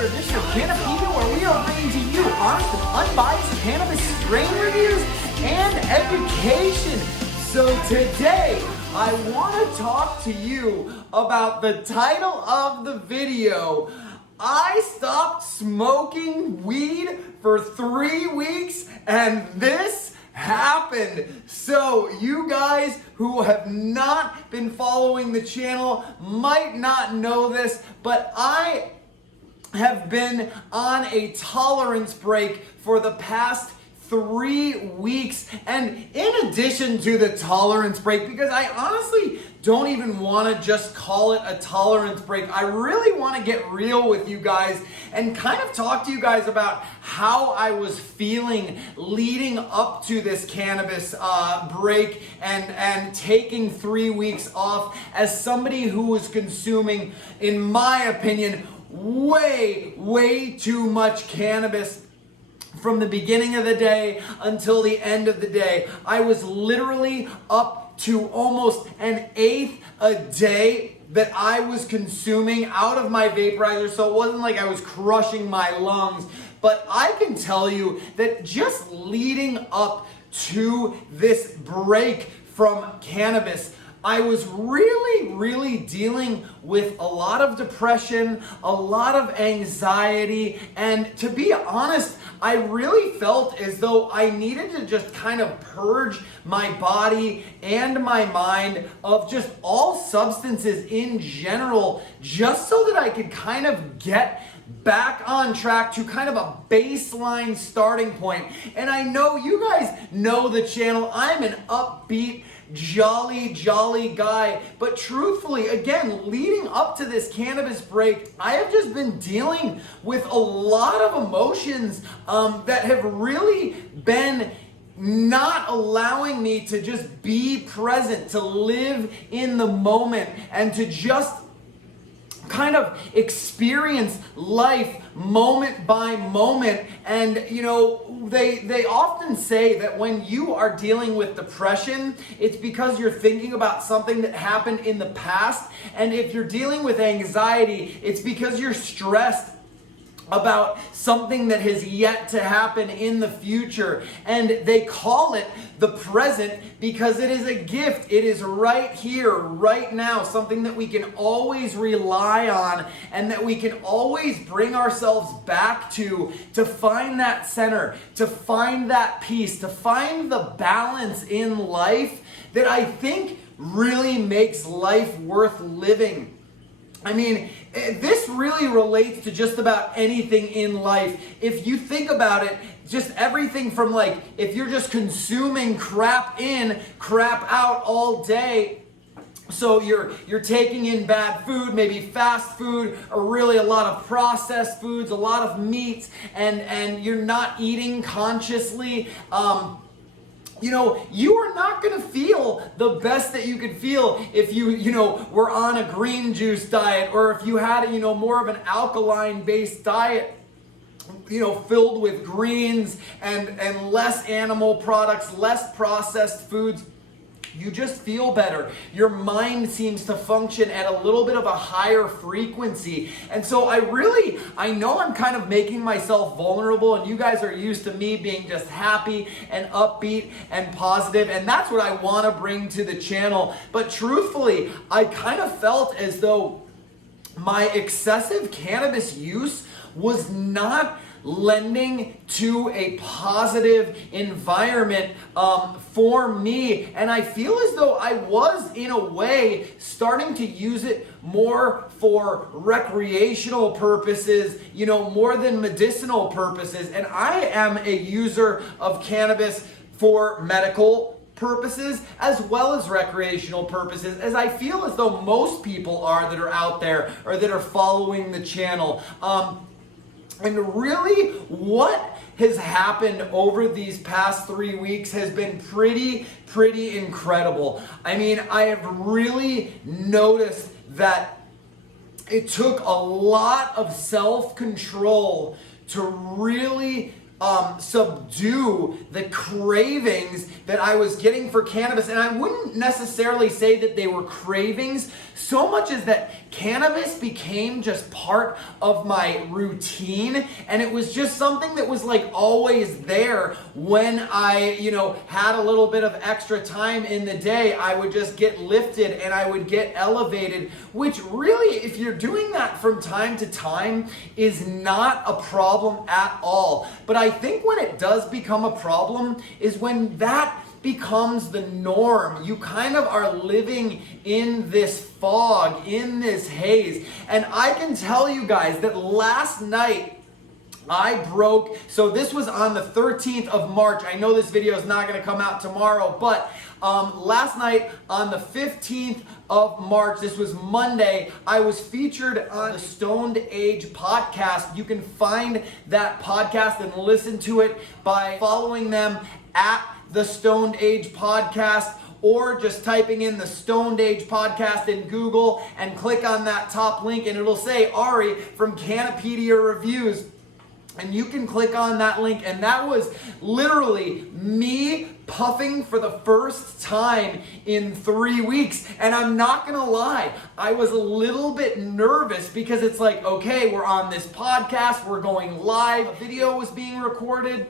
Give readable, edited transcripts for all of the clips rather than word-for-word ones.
another edition of Cannapedia, where we are bringing to you honest and unbiased cannabis strain reviews and education. So today, I want to talk to you about the title of the video. I stopped smoking weed for 3 weeks and this happened. So you guys who have not been following the channel might not know this, but I have been on a tolerance break for the past 3 weeks. And in addition to the tolerance break, because I honestly don't even want to just call it a tolerance break, I really want to get real with you guys and kind of talk to you guys about how I was feeling leading up to this cannabis break and taking 3 weeks off as somebody who was consuming, in my opinion, way too much cannabis from the beginning of the day until the end of the day. I was literally up to almost an eighth a day that I was consuming out of my vaporizer, so it wasn't like I was crushing my lungs. But I can tell you that just leading up to this break from cannabis, I was really dealing with a lot of depression, a lot of anxiety, and to be honest, I really felt as though I needed to just kind of purge my body and my mind of just all substances in general, just so that I could kind of get back on track to kind of a baseline starting point. And I know you guys know the channel. I'm an upbeat, jolly guy, but truthfully, again, leading up to this cannabis break, I have just been dealing with a lot of emotions that have really been not allowing me to just be present, to live in the moment, and to just kind of experience life moment by moment. And you know, they often say that when you are dealing with depression, it's because you're thinking about something that happened in the past. And if you're dealing with anxiety, it's because you're stressed about something that has yet to happen in the future. And they call it the present because it is a gift. It is right here, right now, something that we can always rely on and that we can always bring ourselves back to find that center, to find that peace, to find the balance in life that I think really makes life worth living. I mean, this really relates to just about anything in life. If you think about it, just everything from like, if you're just consuming crap in, crap out all day, so you're taking in bad food, maybe fast food, or really a lot of processed foods, a lot of meats, and you're not eating consciously, you know, you are not going to feel the best that you could feel if you were on a green juice diet, or if you had, more of an alkaline-based diet, filled with greens and less animal products, less processed foods. You just feel better. Your mind seems to function at a little bit of a higher frequency. And so I know I'm kind of making myself vulnerable, and you guys are used to me being just happy and upbeat and positive, and that's what I want to bring to the channel. But truthfully, I kind of felt as though my excessive cannabis use was not lending to a positive environment for me. And I feel as though I was, in a way, starting to use it more for recreational purposes, more than medicinal purposes. And I am a user of cannabis for medical purposes as well as recreational purposes, as I feel as though most people are that are out there or that are following the channel. And really, what has happened over these past 3 weeks has been pretty incredible. I mean, I have really noticed that it took a lot of self-control to really subdue the cravings that I was getting for cannabis. And I wouldn't necessarily say that they were cravings so much as that cannabis became just part of my routine, and it was just something that was like always there. When I, had a little bit of extra time in the day, I would just get lifted and I would get elevated, which really, if you're doing that from time to time, is not a problem at all. But I think when it does become a problem is when that becomes the norm. You kind of are living in this fog, in this haze. And I can tell you guys that last night I broke, so this was on the 13th of March. I know this video is not going to come out tomorrow, but last night on the 15th of March, this was Monday, I was featured on the Stoned Age podcast. You can find that podcast and listen to it by following them at the Stoned Age podcast, or just typing in the Stoned Age podcast in Google and click on that top link and it'll say Ari from Cannapedia Reviews. And you can click on that link, and that was literally me puffing for the first time in 3 weeks. And I'm not gonna lie, I was a little bit nervous because it's like, okay, we're on this podcast, we're going live, a video was being recorded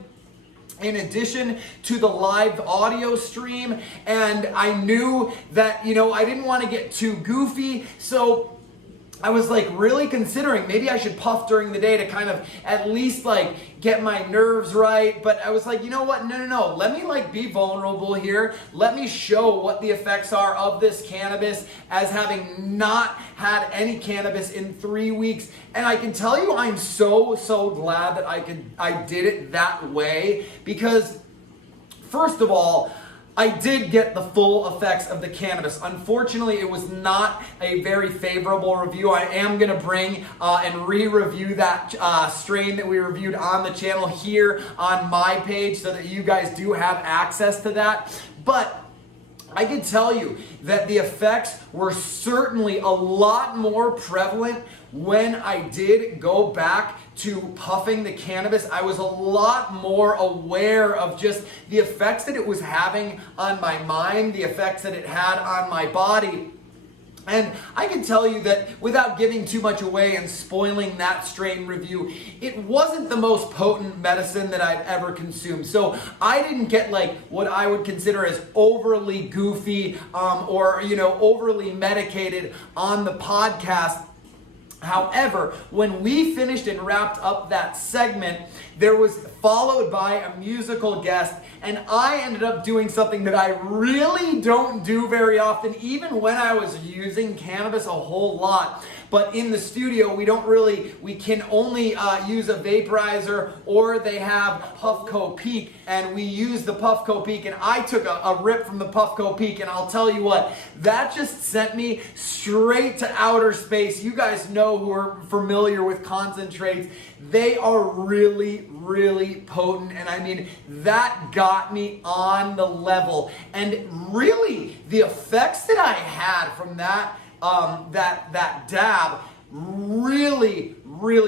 in addition to the live audio stream, and I knew that, I didn't want to get too goofy, so I was like really considering maybe I should puff during the day to kind of at least like get my nerves right. But I was like, you know what? No. Let me like be vulnerable here. Let me show what the effects are of this cannabis as having not had any cannabis in 3 weeks. And I can tell you, I'm so glad that I did it that way, because first of all, I did get the full effects of the cannabis. Unfortunately, it was not a very favorable review. I am going to bring and re-review that strain that we reviewed on the channel here on my page so that you guys do have access to that. But I can tell you that the effects were certainly a lot more prevalent when I did go back to puffing the cannabis. I was a lot more aware of just the effects that it was having on my mind, the effects that it had on my body. And I can tell you that without giving too much away and spoiling that strain review, it wasn't the most potent medicine that I've ever consumed. So I didn't get like what I would consider as overly goofy or overly medicated on the podcast. However, when we finished and wrapped up that segment, there was followed by a musical guest, and I ended up doing something that I really don't do very often, even when I was using cannabis a whole lot. But in the studio, we can only use a vaporizer, or they have Puffco Peak, and we use the Puffco Peak, and I took a rip from the Puffco Peak, and I'll tell you what, that just sent me straight to outer space. You guys know, who are familiar with concentrates, they are really potent, and I mean, that got me on the level. And really, the effects that I had from that dab really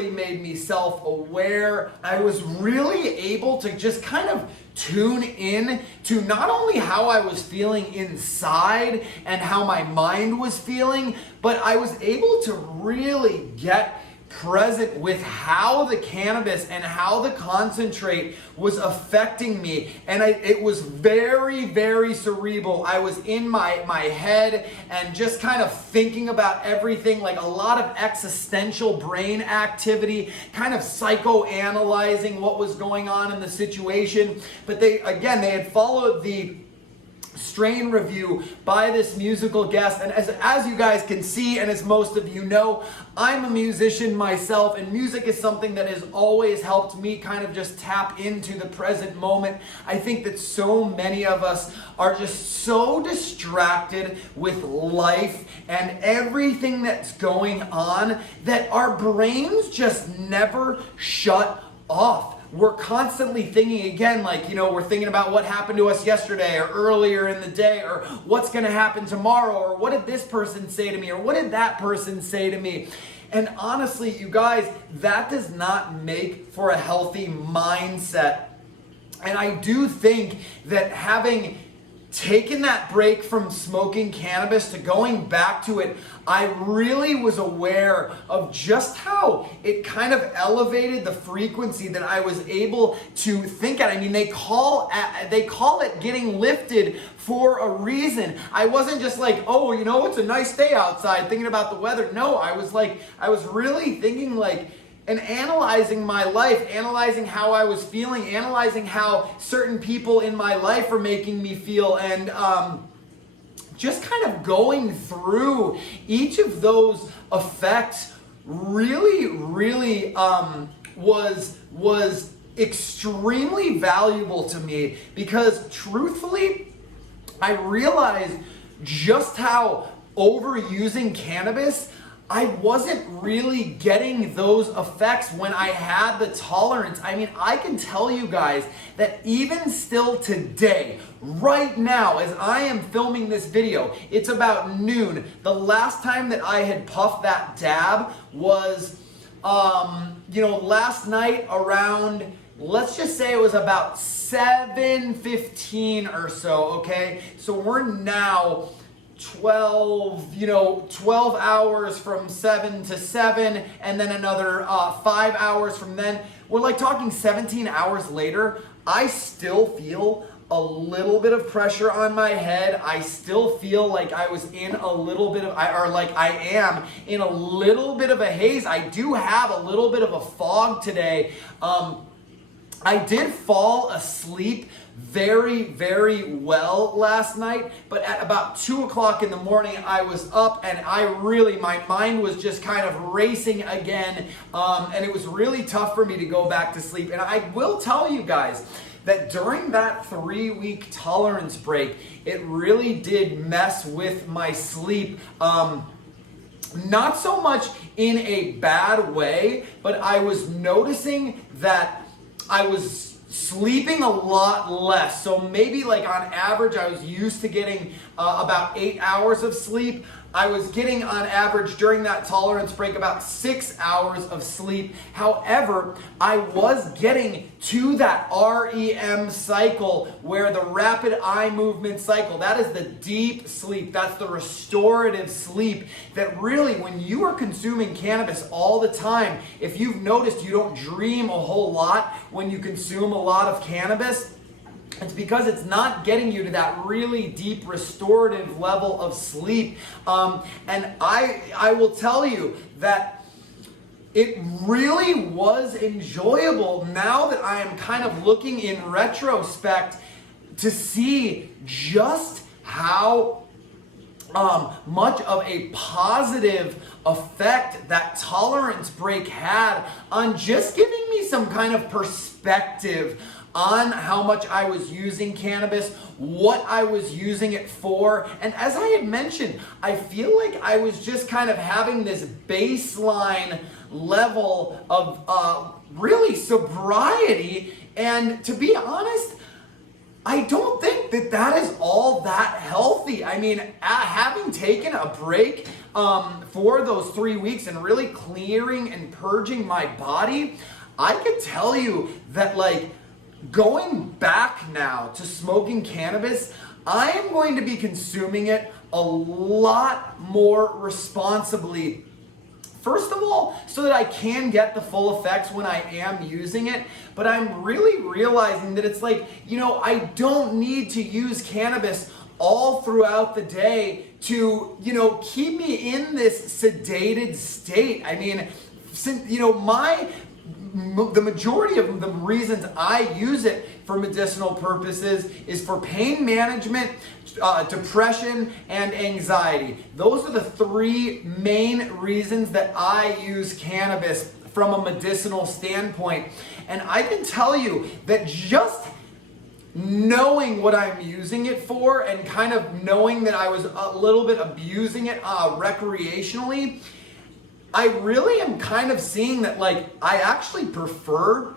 made me self-aware. I was really able to just kind of tune in to not only how I was feeling inside and how my mind was feeling, but I was able to really get present with how the cannabis and how the concentrate was affecting me. And it was very cerebral. I was in my head and just kind of thinking about everything, like a lot of existential brain activity, kind of psychoanalyzing what was going on in the situation. But they had followed the strain review by this musical guest, and as you guys can see, and as most of you know, I'm a musician myself, and music is something that has always helped me kind of just tap into the present moment. I think that so many of us are just so distracted with life and everything that's going on that our brains just never shut off. We're constantly thinking again, like, we're thinking about what happened to us yesterday or earlier in the day, or what's going to happen tomorrow, or what did this person say to me, or what did that person say to me. And honestly, you guys, that does not make for a healthy mindset. And I do think that having taken that break from smoking cannabis to going back to it, I really was aware of just how it kind of elevated the frequency that I was able to think at. I mean, they call it getting lifted for a reason. I wasn't just like, oh, you know, it's a nice day outside, thinking about the weather. No, I was really thinking like, and analyzing my life, analyzing how I was feeling, analyzing how certain people in my life were making me feel, and just kind of going through each of those effects really was extremely valuable to me, because truthfully, I realized just how overusing cannabis, I wasn't really getting those effects when I had the tolerance. I mean, I can tell you guys that even still today, right now, as I am filming this video, it's about noon. The last time that I had puffed that dab was, last night around, let's just say it was about 7:15 or so, okay? So we're now 12 hours from 7 to 7, and then another 5 hours from then. We're like talking 17 hours later. I still feel a little bit of pressure on my head. I still feel like I was in a little bit of, I am in a little bit of a haze. I do have a little bit of a fog today. I did fall asleep very well last night, but at about 2 o'clock in the morning, I was up, and my mind was just kind of racing again, and it was really tough for me to go back to sleep. And I will tell you guys that during that 3-week tolerance break, it really did mess with my sleep. Not so much in a bad way, but I was noticing that I was sleeping a lot less. So maybe like on average, I was used to getting about 8 hours of sleep. I was getting on average during that tolerance break about 6 hours of sleep. However, I was getting to that REM cycle, where the rapid eye movement cycle, that is the deep sleep, that's the restorative sleep, that really when you are consuming cannabis all the time, if you've noticed you don't dream a whole lot when you consume a lot of cannabis, it's because it's not getting you to that really deep restorative level of sleep. And I will tell you that it really was enjoyable now that I am kind of looking in retrospect to see just how much of a positive effect that tolerance break had on just giving me some kind of perspective on how much I was using cannabis, what I was using it for. And as I had mentioned, I feel like I was just kind of having this baseline level of really sobriety. And to be honest, I don't think that that is all that healthy. I mean, having taken a break for those 3 weeks and really clearing and purging my body, I could tell you that, like, going back now to smoking cannabis, I am going to be consuming it a lot more responsibly. First of all, so that I can get the full effects when I am using it, but I'm really realizing that it's like, I don't need to use cannabis all throughout the day to, keep me in this sedated state. I mean, since, the majority of the reasons I use it for medicinal purposes is for pain management, depression, and anxiety. Those are the 3 main reasons that I use cannabis from a medicinal standpoint. And I can tell you that just knowing what I'm using it for, and kind of knowing that I was a little bit abusing it recreationally, I really am kind of seeing that, like, I actually prefer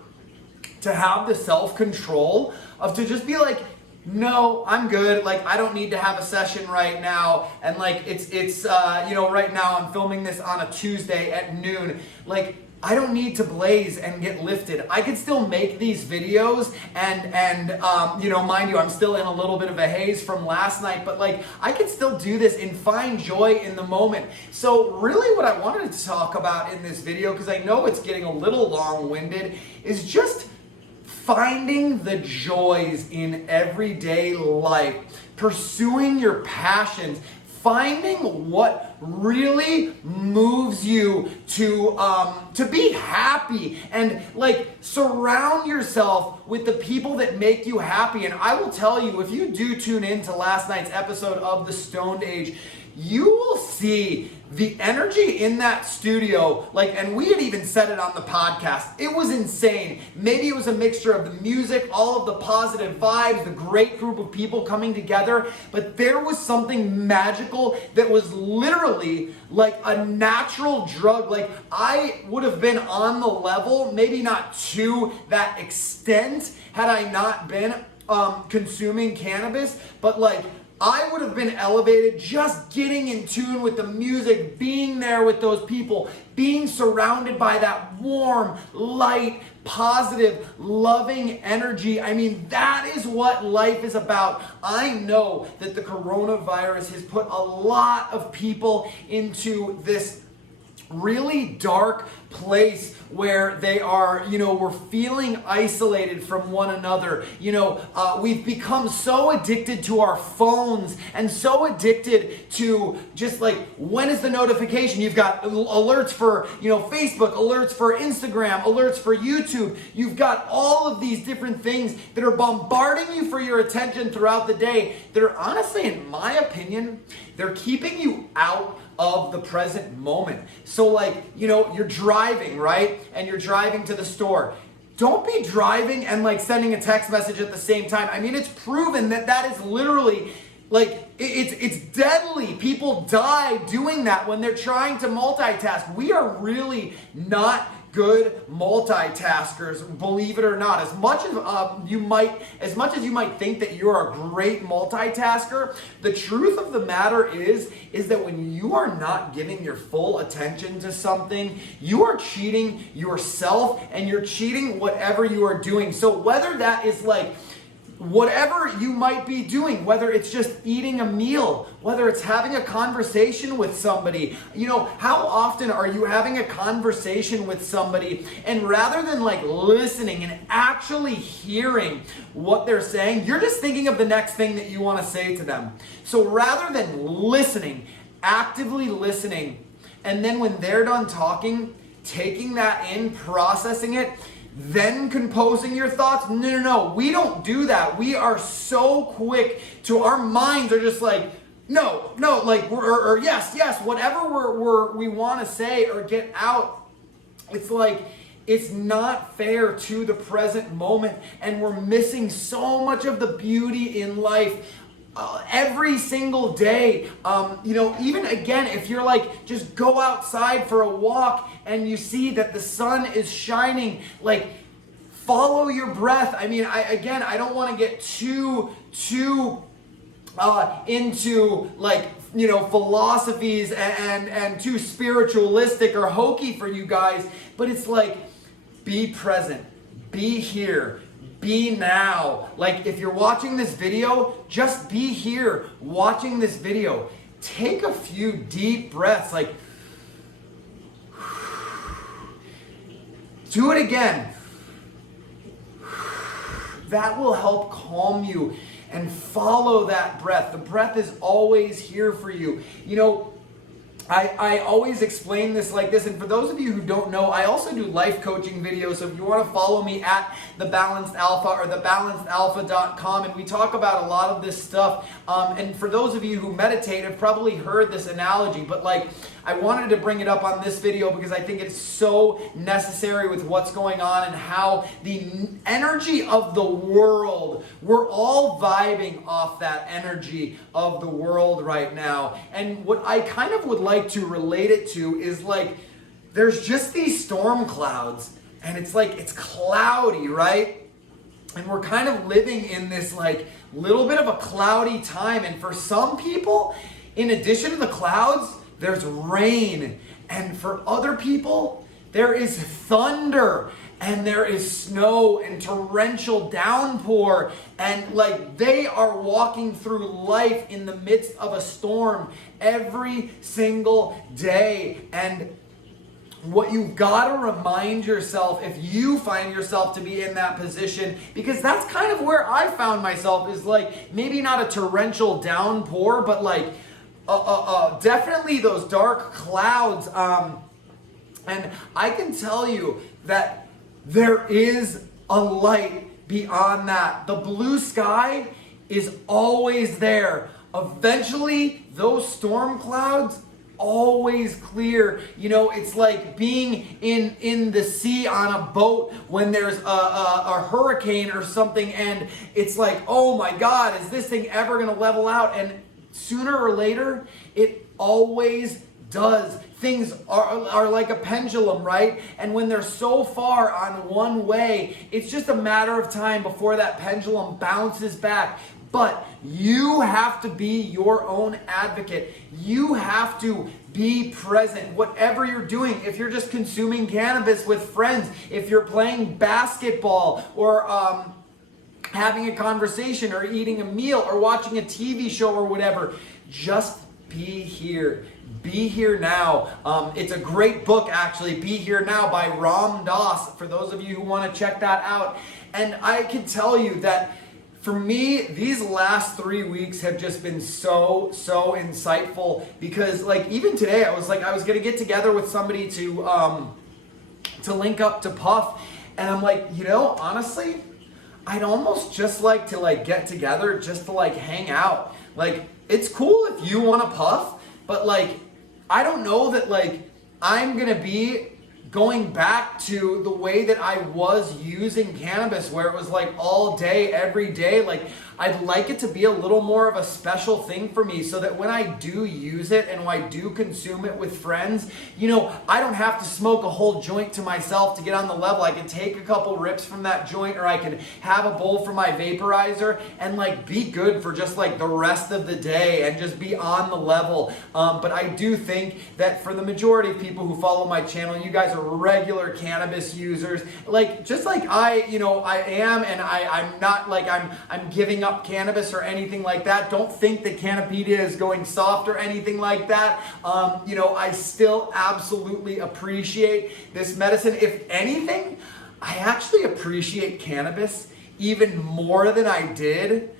to have the self-control of to just be like, no, I'm good. Like, I don't need to have a session right now. And like, it's right now I'm filming this on a Tuesday at noon. Like, I don't need to blaze and get lifted. I could still make these videos and mind you, I'm still in a little bit of a haze from last night, but like, I could still do this and find joy in the moment. So really what I wanted to talk about in this video, because I know it's getting a little long-winded, is just finding the joys in everyday life, pursuing your passions, finding what really moves you to be happy, and like surround yourself with the people that make you happy. And I will tell you, if you do tune in to last night's episode of The Stoned Age, you will see the energy in that studio, and we had even said it on the podcast. It was insane. Maybe it was a mixture of the music, all of the positive vibes, the great group of people coming together, but there was something magical that was literally like a natural drug. Like, I would have been on the level, maybe not to that extent had I not been consuming cannabis, but like, I would have been elevated just getting in tune with the music, being there with those people, being surrounded by that warm, light, positive, loving energy. I mean, that is what life is about. I know that the coronavirus has put a lot of people into this really dark place where they are, we're feeling isolated from one another. We've become so addicted to our phones and so addicted to just like, when is the notification? You've got alerts for, Facebook, alerts for Instagram, alerts for YouTube. You've got all of these different things that are bombarding you for your attention throughout the day that are honestly, in my opinion, they're keeping you out of the present moment. So you're driving, right? And you're driving to the store. Don't be driving and sending a text message at the same time. I mean, it's proven that is literally it's deadly. People die doing that when they're trying to multitask. We are really not good multitaskers, believe it or not. As much as you might think that you're a great multitasker, the truth of the matter is that when you are not giving your full attention to something, you are cheating yourself and you're cheating whatever you are doing. So whether that is whatever you might be doing, whether it's just eating a meal, whether it's having a conversation with somebody, how often are you having a conversation with somebody and rather than listening and actually hearing what they're saying, you're just thinking of the next thing that you want to say to them. So rather than listening, actively listening, and then when they're done talking, taking that in, processing it, then composing your thoughts. No, we don't do that. We are so quick to, our minds are just no, or yes, whatever we want to say or get out. It's it's not fair to the present moment, and we're missing so much of the beauty in life. Every single day, even again, if you're just go outside for a walk and you see that the sun is shining, follow your breath. I mean, I don't want to get too into philosophies and too spiritualistic or hokey for you guys, but it's be present, be here, be now. If you're watching this video, just be here watching this video. Take a few deep breaths, do it again. That will help calm you and follow that breath. The breath is always here for you. I always explain this like this, and for those of you who don't know, I also do life coaching videos, so if you want to follow me at The Balanced Alpha or thebalancedalpha.com, and we talk about a lot of this stuff, and for those of you who meditate have probably heard this analogy, but I wanted to bring it up on this video because I think it's so necessary with what's going on and how the energy of the world, we're all vibing off that energy of the world right now. And what I kind of would like to relate it to is there's just these storm clouds and it's it's cloudy, right? And we're kind of living in this like little bit of a cloudy time. And for some people, in addition to the clouds, there's rain. And for other people, there is thunder and there is snow and torrential downpour. And like they are walking through life in the midst of a storm every single day. And what you've got to remind yourself, if you find yourself to be in that position, because that's kind of where I found myself, is like maybe not a torrential downpour, but like definitely those dark clouds. And I can tell you that there is a light beyond that. The blue sky is always there. Eventually, those storm clouds always clear. You know, it's like being in the sea on a boat when there's a hurricane or something, and it's like, oh my God, is this thing ever gonna level out? And sooner or later, it always does. Things are like a pendulum, right? And when they're so far on one way, it's just a matter of time before that pendulum bounces back. But you have to be your own advocate. You have to be present. Whatever you're doing, if you're just consuming cannabis with friends, if you're playing basketball or having a conversation or eating a meal or watching a TV show or whatever, just be here. Be Here Now. It's a great book, actually, Be Here Now by Ram Dass, for those of you who want to check that out. And I can tell you that for me, these last 3 weeks have just been so insightful, because like even today I was gonna get together with somebody to link up to puff, and I'm like, you know, honestly, I'd almost just like to like get together just to like hang out. Like, it's cool if you want to puff, but like I don't know that like I'm gonna be going back to the way that I was using cannabis, where it was like all day, every day. Like, I'd like it to be a little more of a special thing for me, so that when I do use it and when I do consume it with friends, you know, I don't have to smoke a whole joint to myself to get on the level. I can take a couple rips from that joint, or I can have a bowl from my vaporizer and like be good for just like the rest of the day and just be on the level. But I do think that for the majority of people who follow my channel, you guys are regular cannabis users, like just like I am, and I'm not like I'm giving up cannabis or anything like that. Don't think that Cannapedia is going soft or anything like that. You know, I still absolutely appreciate this medicine. If anything, I actually appreciate cannabis even more than I did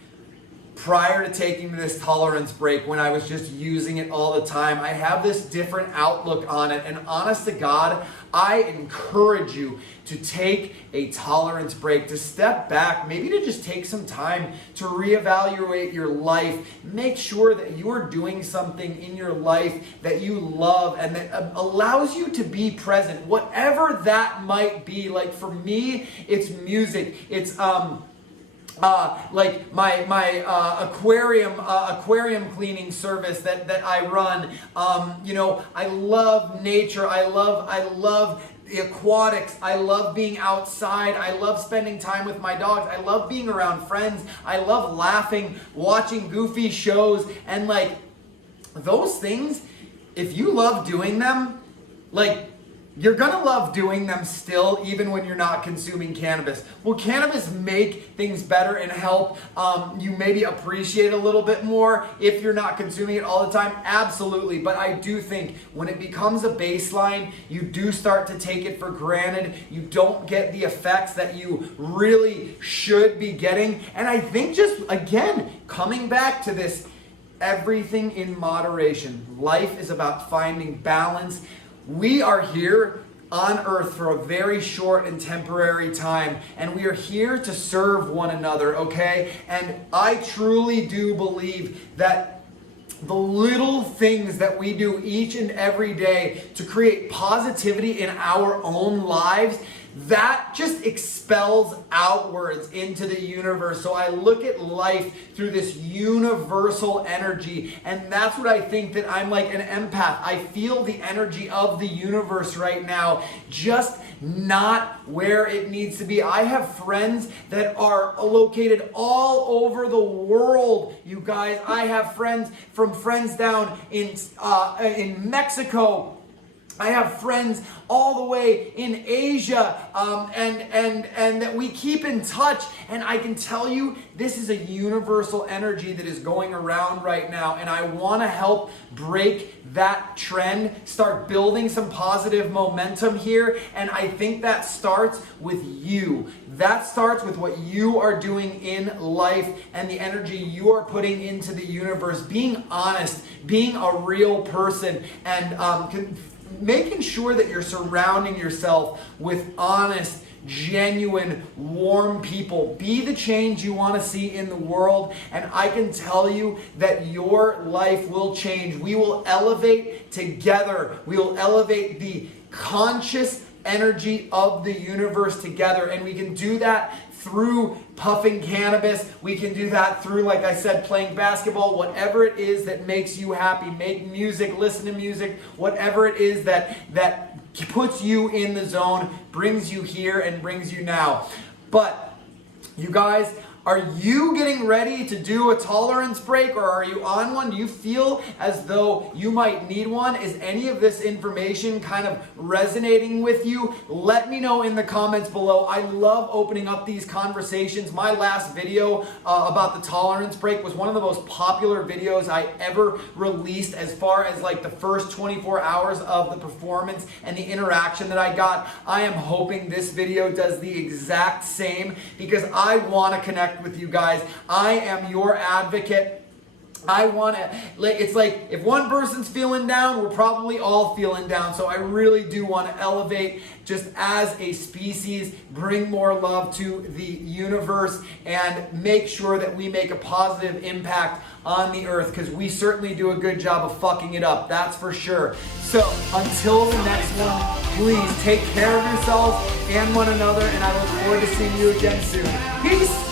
prior to taking this tolerance break, when I was just using it all the time. I have this different outlook on it, and honest to God, I encourage you to take a tolerance break, to step back, maybe to just take some time to reevaluate your life. Make sure that you're doing something in your life that you love and that allows you to be present, whatever that might be. Like for me, it's music. It's like my aquarium cleaning service that I run. You know, I love nature. I love the aquatics. I love being outside. I love spending time with my dogs. I love being around friends. I love laughing, watching goofy shows, and like those things, if you love doing them, like you're gonna love doing them still, even when you're not consuming cannabis. Will cannabis make things better and help you maybe appreciate it a little bit more if you're not consuming it all the time? Absolutely. But I do think when it becomes a baseline, you do start to take it for granted. You don't get the effects that you really should be getting. And I think, just again, coming back to this, everything in moderation. Life is about finding balance. We are here on earth for a very short and temporary time, and we are here to serve one another, okay? And I truly do believe that the little things that we do each and every day to create positivity in our own lives, that just expels outwards into the universe. So I look at life through this universal energy, and that's what I think that I'm like an empath. I feel the energy of the universe right now, just not where it needs to be. I have friends that are located all over the world, you guys. I have friends down in Mexico. I have friends all the way in Asia, and that we keep in touch. And I can tell you, this is a universal energy that is going around right now. And I want to help break that trend, start building some positive momentum here. And I think that starts with you. That starts with what you are doing in life and the energy you are putting into the universe, being honest, being a real person, and making sure that you're surrounding yourself with honest, genuine, warm people. Be the change you want to see in the world, and I can tell you that your life will change. We will elevate together. We will elevate the conscious energy of the universe together, and we can do that through puffing cannabis. We can do that through, like I said, playing basketball, whatever it is that makes you happy. Make music, listen to music, whatever it is that puts you in the zone, brings you here and brings you now. But you guys, are you getting ready to do a tolerance break, or are you on one? Do you feel as though you might need one? Is any of this information kind of resonating with you? Let me know in the comments below. I love opening up these conversations. My last video about the tolerance break was one of the most popular videos I ever released, as far as like the first 24 hours of the performance and the interaction that I got. I am hoping this video does the exact same, because I want to connect with you guys. I am your advocate. I want to, it's like if one person's feeling down, we're probably all feeling down. So I really do want to elevate just as a species, bring more love to the universe, and make sure that we make a positive impact on the earth, because we certainly do a good job of fucking it up, that's for sure. So until the next one, please take care of yourselves and one another, and I look forward to seeing you again soon. Peace!